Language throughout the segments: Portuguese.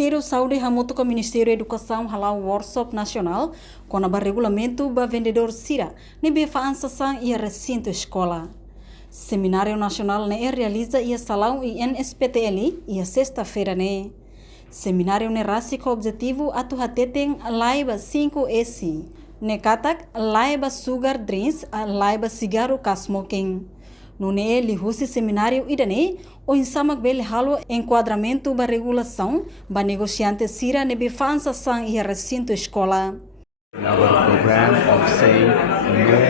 Ministério Saúde hamutu com o Ministério Educação halau workshop nacional com a regulamento ba vendedor sira nebe faansasan e recinto escola. Seminário nacional ne realiza ia salão e NSPTL ia sexta-feira ne. Seminário ne rasi com objetivo atu hateten laiba 5S. Ne katak laiba sugar drinks laiba cigarro ka smoking. Nune lihusi seminário idane o insamak bele halo enquadramento ba regulação ba negociante sira nebe fansasan e recinto escola. In our program of saying no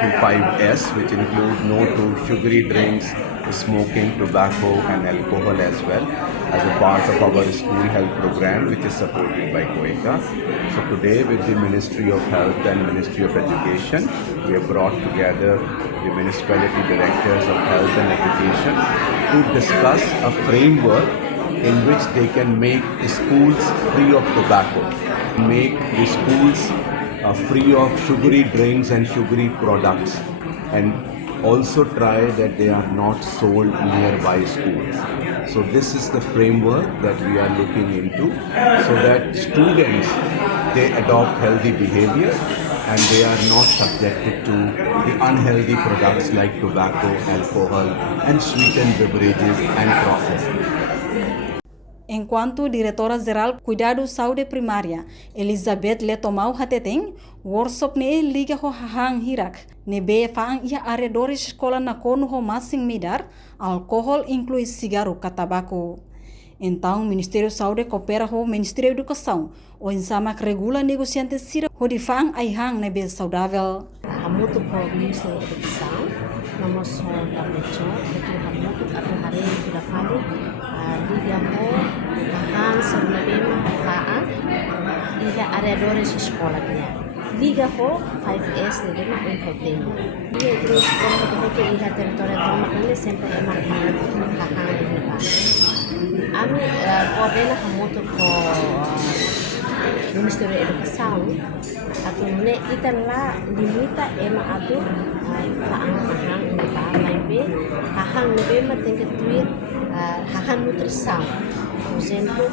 to 5S, which include no to sugary drinks, smoking, tobacco and alcohol as well, as a part of our school health program which is supported by COECA. So today with the Ministry of Health and Ministry of Education, we have brought together the municipality directors of health and education to discuss a framework in which they can make schools free of tobacco, make the schools free of sugary drinks and sugary products, and also try that they are not sold nearby schools. So this is the framework that we are looking into, so that students, they adopt healthy behavior and they are not subjected to the unhealthy products like tobacco, alcohol and sweetened beverages and processed. Enquanto diretora-geral Cuidado Saúde Primária, Elizabeth Letomau Hateteng, workshop ne liga ho hang hirak, ne be faang ia arredores escola na kono ho masing midar, alcohol inclui cigarro ka tabaco. Então, o Ministério Saúde coopera com o Ministério da Educação, o insamak regula negociante sira ho di faang ai hang ne be saudável. Hamutu ko Ministério da Educação, namos so da mecho, porque hamutu ato hari sudah kali liga ho hang sebelum faan liga arredores escola dia. Liga ho 5S ne bema en hotel. Dia terus sekolah ke liga teritorial tomak ini sempre emang hang ini pak. Ami coordena hamutu ko Ministério da Educação atau ne itan la limita ema atu faang hang ini pak maybe hang ne bema tingkat tweet hang nutrição por exemplo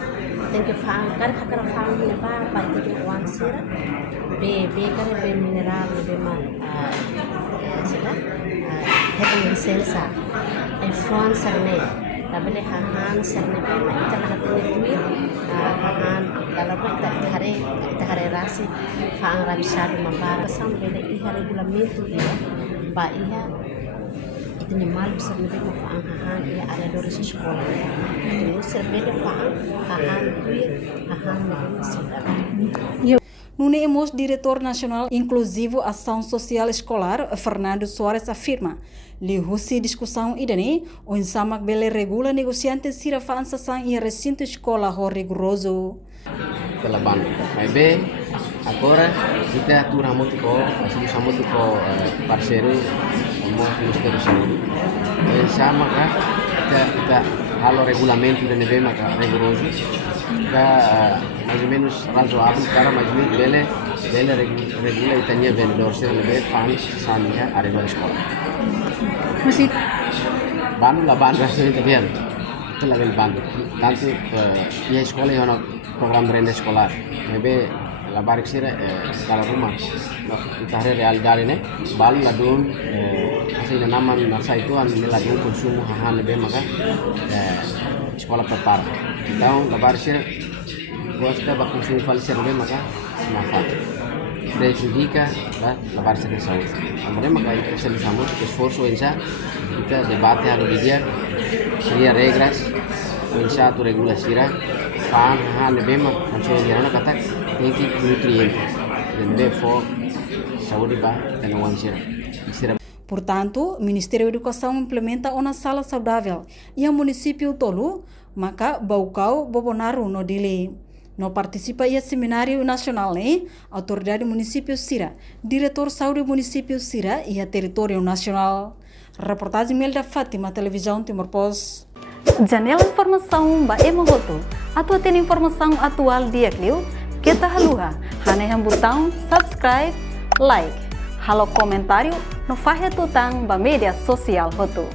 tem que faang kar faang ne pa itu uang sira be kar be mineral be man sila hepan lisensa iPhone sarne tabele hang sarne be ma itan la tweet hang dalam ita hare rasi faang rabisado mambara sampai iha regulamento dia ba iha itu nyamal bisa lebih faang hang ia ada dari sekolah itu serbeda faang hang tuir hang lebih sedap. Nune Emos, diretor nacional inclusivo Ação Social Escolar, Fernando Soares afirma, lihusi discussão idane, o insamak bele regula negociante sira fansasan e recinto escola ho rigoroso. Pela banda, mas bem, agora kita atura muito com parceiro do Ministério da Saúde. Sama kan kita halo regulamento dan nebe maka rigoroso. Mais ou menos razoável para mais ou menos bele regula itania vendedor ser nebe fan sania arena escola. Masih Bando la banda rasanya tabian. Itu level bando. Tanto ia escola yang program renda escolar. Nebe la barik sira dalam rumah. Kita hari realidade ne bal ladun hasil nama nasa itu an ladun konsumo hahan nebe maka sekolah prepara. Então la barik sira gosta ba konsumo falser nebe maka nafa. Prejudica la base de saúde. Amore maka itu selesai esforço ensa kita debate a dividir cria regras ensa tu regula sira fan han bema kancho yana kata teki nutriente dan therefore saúde ba tenawan sira. Portanto, o Ministério da Educação implementa uma sala saudável e o município tolu maka Baucau Bobonaru no dile. No participa ia seminário nacional ne autoridade município Sira, diretor saúde município Sira e a território nacional. Reportagem Melda Fátima, televisão Timor Post. Janela informação ba emogoto. Atua tem informação atual dia kliu. Kita haluha, hane botão subscribe, like, halo comentário no fahe tutang ba media sosial hotu.